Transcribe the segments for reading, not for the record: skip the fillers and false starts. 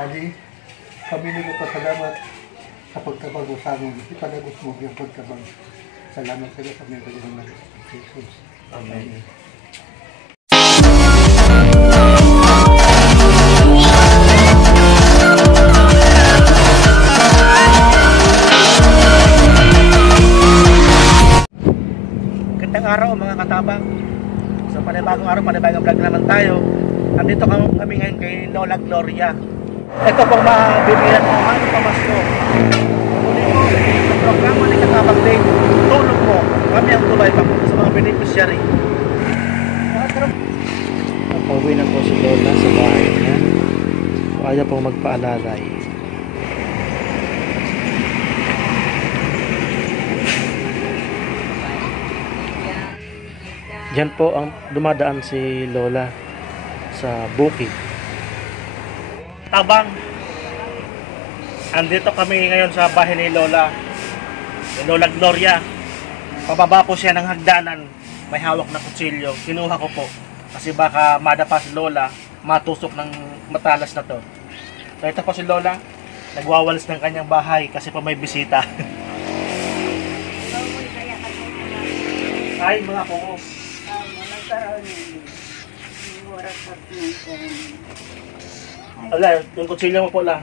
Ali, kami nagpapasalamat sa pagtabang sa amin. Ipanagos mo yung pagtabang. Salamat sa iyo sa mga kailangan ng Jesus. Amen. Gandang araw mga katabang. So panibagong araw, panibagong vlog naman tayo. Nandito kami ngayon kay Lola Gloria. Ito pong mabibigyan ng Happy Pamasko. Muli po, sa programa ni Katabang Day, tulong mo. Kami ang tulay papunta sa mga beneficiary. Napauwi na po si Lola sa bahay niya. So ayaw pong magpaalalay. Diyan po ang dumadaan si Lola sa bukid. Tabang. Andito kami ngayon sa bahay ni Lola. Ni Lola Gloria. Pababa po siya ng hagdanan. May hawak na kutsilyo. Kinuha ko po. Kasi baka madapa si Lola, matusok ng matalas na to. So ito po si Lola. Nagwawalis ng kanyang bahay kasi pa may bisita. Ay, mga po. Ala, yung kutsilyo mo po lang.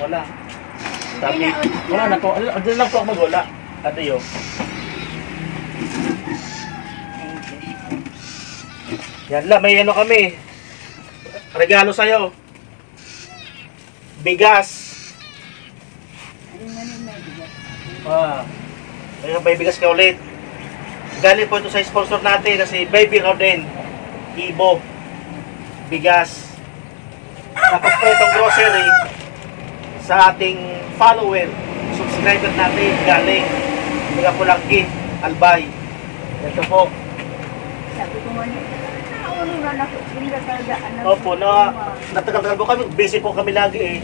Wala. Tapi, wala na po. Andun lang po ako magwala. Ate yo. Yan lang, may ano kami. Regalo sa'yo. Bigas. May bigas ka ulit. Galing po ito sa sponsor natin na si Baby Roden Ibo. Bigas. Tapos po itong grocery sa ating follower, subscriber natin galing mga Pulangki, Albay. Ito po. Sabi ko nga na Opo, natagal-tagal po kami. Busy po kami lagi eh.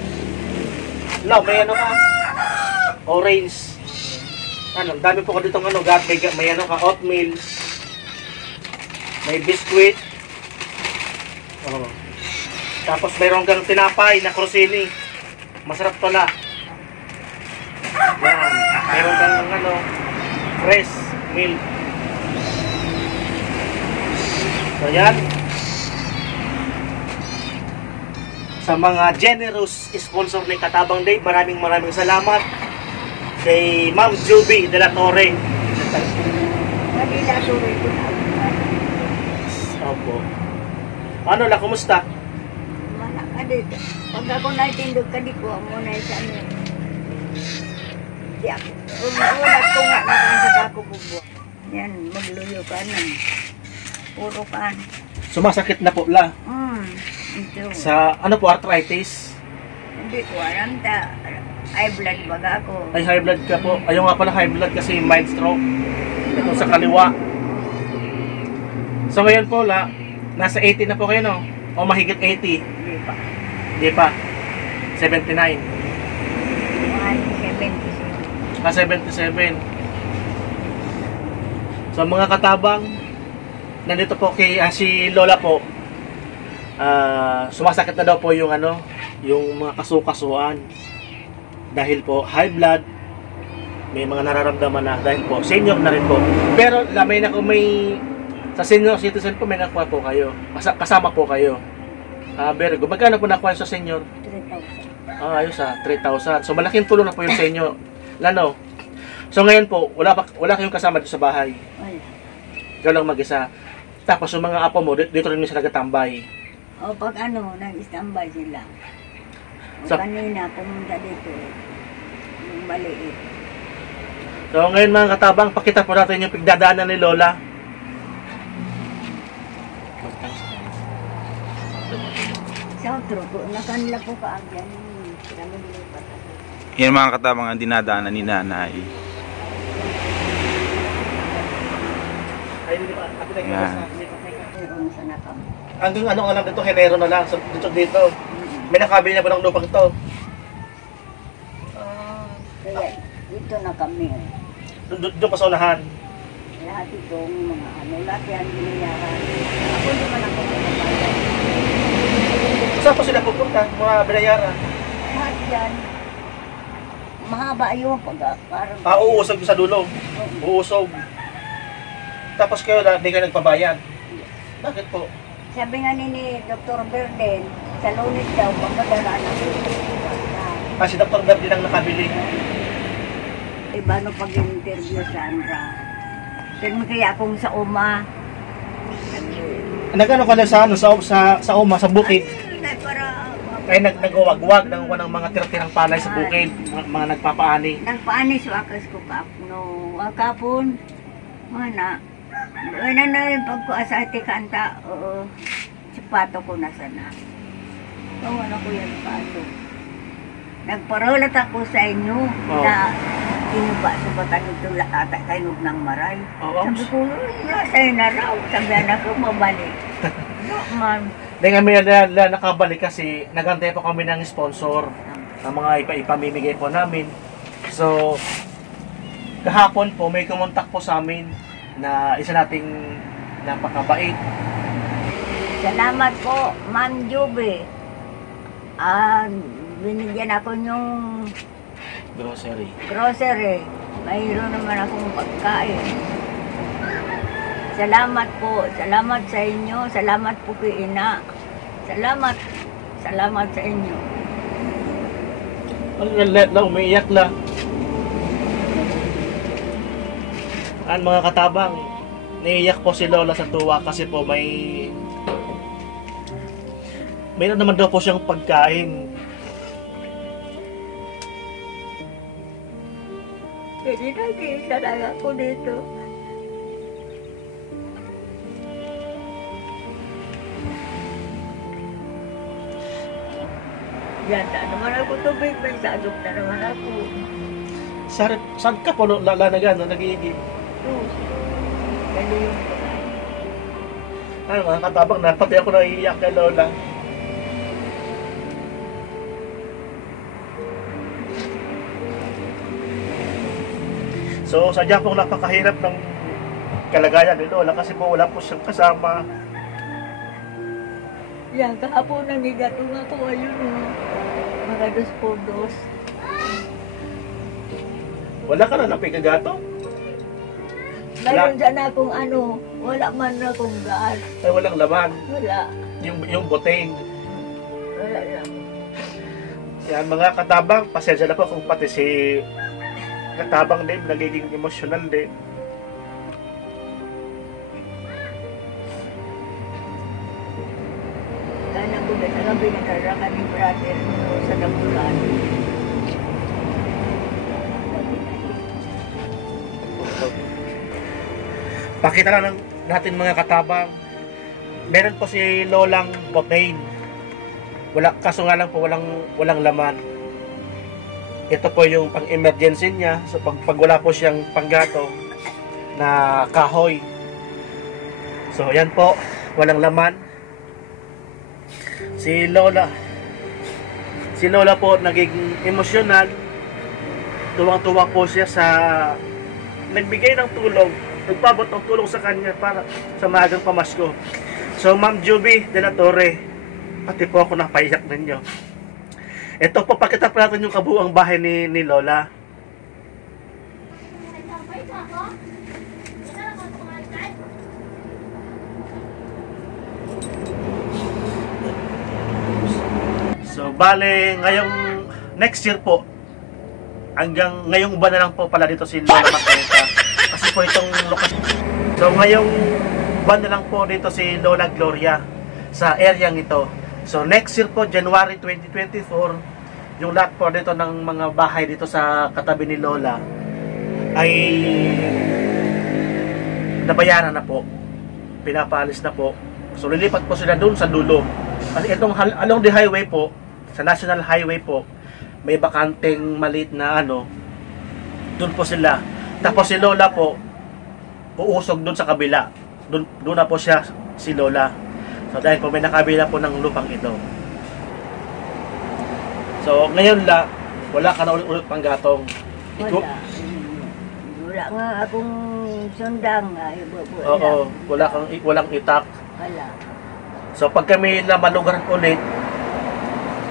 No, may ano ka? Orange. Ano, dami po ko dito ng ano, may ano ka, oatmeal. May biscuit. Oh. Tapos mayroon kang tinapay na krusini. Masarap to na. Yan. Mayroon kang ano, fresh milk. So yan. Sa mga generous sponsor ni Katabang Day, maraming salamat. Kay Ma'am Juby de la Torre. Opo. Ano la, kumusta? Pag ako naitindog ka di ko, muna sa ano. Di ako. Ulat ko nga nakasaka ko bubo. Yan, magluyo ka na. Puro ka. Sumasakit na po la. Ito. Sa ano po, arthritis? Hindi ko alam ta. High blood baga ako. Ay, high blood ka po. Ayaw nga pala high blood kasi mild stroke. Ito sa kaliwa. So ngayon po la, nasa 80 na po kayo no? O mahigit 80? Hindi pa. Hindi pa. 79. 77. 77. So mga katabang, nandito po kay si Lola po. Sumasakit na daw po yung ano, yung mga kasukasuan. Dahil po high blood, may mga nararamdaman na dahil po senior na rin po. Pero lamay na kung may sa senior citizen po may nakuha po kayo. Kasama po kayo. Very good. Magkano po nakuha sa senior? 3,000. Ayos 3,000. So malaking tulong na po yung sa inyo. Lano. So ngayon po, wala kayong kasama dito sa bahay. Wala. Ikaw lang mag-isa. Tapos yung mga apo mo, dito rin sila nagatambay. O pag ano, nag-standby sila. O kanina, pumunta dito, yung maliit. So ngayon mga katabang, pakita po natin yung pagdadaanan ni Lola. Sa outro ko, nakanla po ka agyan. Yan mga katabang ang dinadaanan ni nanay. Yan. Hanggang ano lang dito, Henero na lang. So, dito. May nakabili na ba ng lupang to? Kaya dito na kami. Doon pa sa unahan. lahat itong mga ano, lahat yan binayaran. Ako naman ako magbabayad. Saan po sila pupunta? Mga binayaran? Lahat yan. Mahaba yung parang... Uusog sa dulo. Uusog. Tapos kayo na, hindi kayo nagpabayad. Bakit po? Sabi nga ni Dr. Berden, sa Lunes daw, pagkadala na. Si Dr. Berdi lang nakabili. Iba no pag-interview sa Andra. Pero kaya akong sa UMA. Nagano ka na sa ano sa uma sa bukid? Ay, para... Ay nagwawagwag ng mga tira-tirang palay sa bukid, mga nagpapaani. Nagpaanis wakas ko kapno. Kapon, mana. Ano na yung pagkuasati kanta, oo. Sipato ko na sana. Oo, ano ko yan pato. Nagparolat ako sa inyo na inuba sa batang ito ata kainog ng maray. Sabi ko, sa'yo na raw. Sabi na ko, mabalik. No, man. Hindi kami na nakabalik kasi nagantay pa kami ng sponsor ng mga ipamimigay po namin. So, kahapon po may kumontak po sa amin na isa nating napakabait. Salamat po, Ma'am Juby. Binigyan ako yung grocery. Mayroon naman akong pagkain. Salamat po. Salamat sa inyo. Salamat po kay Ina. Salamat. Salamat sa inyo. Umiiyak lang. Mga katabang, naiiyak po si Lola sa tuwa kasi po mayroon naman daw po siyang pagkain. Hindi nag-iisa lang ako dito. Yata naman ako tubig, may sadok na naman ako. Saan ka po lalanagan na nagiging? Gano yung Mga katabang na, pati ako naiiyak kay Lola. So, sadya pong napakahirap ng kalagayan ni Lola kasi po wala po siyang kasama. yan, kahapon nanigatong ako, ayun o. Mga 2 por 2. Wala ka na napigagato? Mayroon dyan akong ano, wala man na akong gaan. Ay, walang laman. Wala. Yung buteng. Wala lang. Yan, mga katabang, pasensya na po kung pati si katabang din, nagiging emosyonal din. Kaya ko na nagabi na narakan ni brother sa Damulan. Pakita lang natin mga katabang. Meron po si Lolang Botain. Kaso nga lang po walang laman. Ito po yung pang-emergency niya. So pag wala po siyang panggatong na kahoy. So yan po, walang laman. Si Lola po naging emosyonal. Tuwang-tuwa po siya sa nagbigay ng tulong. Nagpabot ng tulong sa kanya para sa maagang pamasko. So, Ma'am Juby de la Torre, pati po ako napaiyak ninyo. Ito po, pakita po natin yung kabuuang bahay ni Lola. So, bale, next year po, hanggang ngayong buwan na lang po pala dito si Lola Magdalena. Kasi po itong lokasyon. So ngayong buwan na lang po dito si Lola Gloria sa area ito. So next year po, January 2024, yung lahat po dito ng mga bahay dito sa katabi ni Lola ay nabayaran na po. Pinapaalis na po. So lilipat po sila doon sa dulo. Kasi itong along the highway po, sa National Highway po, may bakanteng maliit na doon po sila. Tapos si Lola po, uusog doon sa kabila. Doon na po siya, si Lola. So dahil po may nakabila po ng lupang ito. So ngayon wala ka na ulit pang gatong. Wala. wala nga akong sundang nga. Oo, walang itak. Wala. So pag kami na malugar ulit,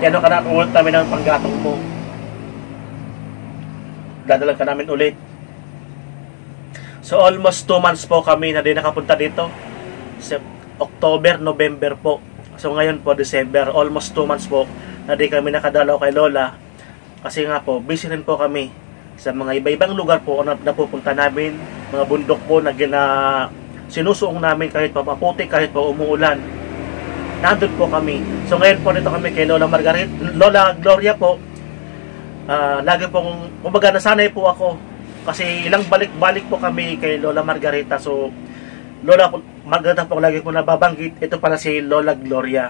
yan ka na ulit namin ng panggatong mo. Dadalag ka namin ulit. So almost 2 months po kami na din nakapunta dito. October, November po. So ngayon po, December, almost 2 months po na di kami nakadalaw kay Lola. Kasi nga po, busy rin po kami sa mga iba-ibang lugar po na napupunta namin. Mga bundok po na sinusuong namin kahit pa maputi, kahit pa umuulan. Nandun po kami. So ngayon po dito kami kay Lola Lola Gloria po. Lagi pong, kumbaga nasanay po ako. Kasi ilang balik-balik po kami kay Lola Margarita. So Lola Margarita po lagi po nababanggit. Ito pala si Lola Gloria.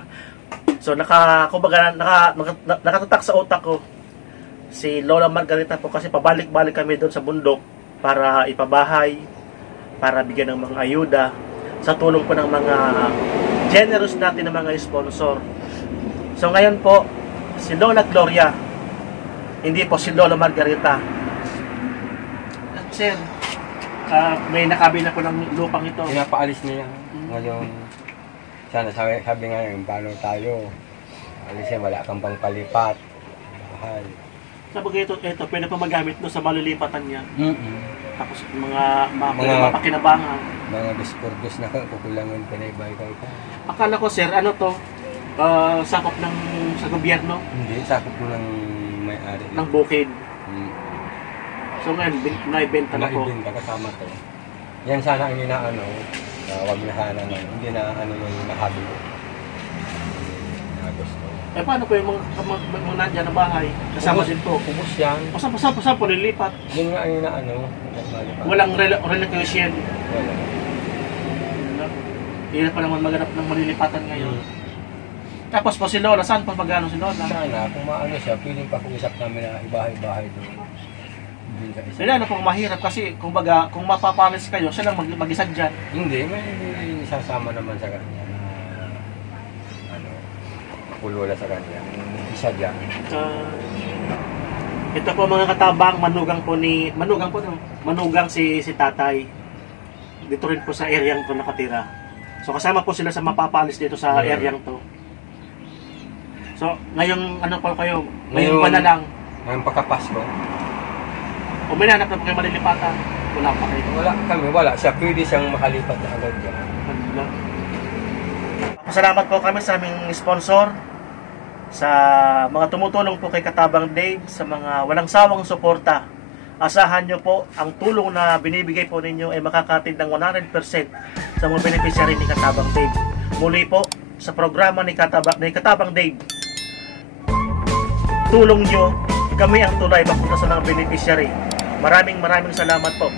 So nakatatak sa utak ko si Lola Margarita po kasi pabalik-balik kami doon sa bundok para ipabahay, para bigyan ng mga ayuda sa tulong po ng mga generous natin ng mga sponsor. So ngayon po, si Lola Gloria, hindi po si Lola Margarita. At sir, may nakabi na po ng lupang ito. Pinapaalis niya yan. Ngayon, sana sabi nga yung paano tayo. Alisin, wala kang pangpalipat. Bahay. Sabi ito, pwede pa magamit doon sa malilipatan niya. Tapos mga Mga- mapakinabangan. Mga discordos na kukulangan ka na ibay-bay ka. Akala ko sir, ano to? Sakop sa gobyerno Hindi, sakop mo ng may-ari. ng bukid. So ngayon, naibenta na po. Naibin ka, kasama to. Yan sana ang inaano, wag na sana na, hindi na ano yung nakabi mo. Gusto. Paano po yung mga nandyan na bahay? Kasama din po. Ubus yan. Saan po nilipat? Yun nga ang inaano. Walang relocation. Wala. Hirap pa naman maganap ng malilipatan ngayon. Tapos po si Lola, saan pa magano si Lola? Sana, kung maano siya, piling pa kung isap namin na ibahay-bahay doon. Hindi ka isa. Sila na pong mahirap kasi kung mapapalis kayo, siya lang mag-isa dyan. Hindi, may isasama naman sa kanya na pulwala sa kanya. Isa dyan. Ito po mga katabang, manugang si tatay. Dito rin po sa area to nakatira. So kasama po sila sa mapapalis dito sa area to. So ngayong ano po kayo, ngayong wala lang. Ngayong pagkapasko. O may nanap na po kayo malilipatan. Wala pa kayo. Wala. Siya pwede siyang makalipat na agad dyan. Pasalamat po kami sa aming sponsor, sa mga tumutulong po kay Katabang Dave, sa mga walang sawang suporta. Asahan nyo po, ang tulong na binibigay po ninyo ay makakatid ng 100% sa mga beneficiary ni Katabang Dave. Muli po, sa programa ni Katabang Dave, tulong nyo, kami ang tulay papunta sa mga beneficiary. Maraming salamat po.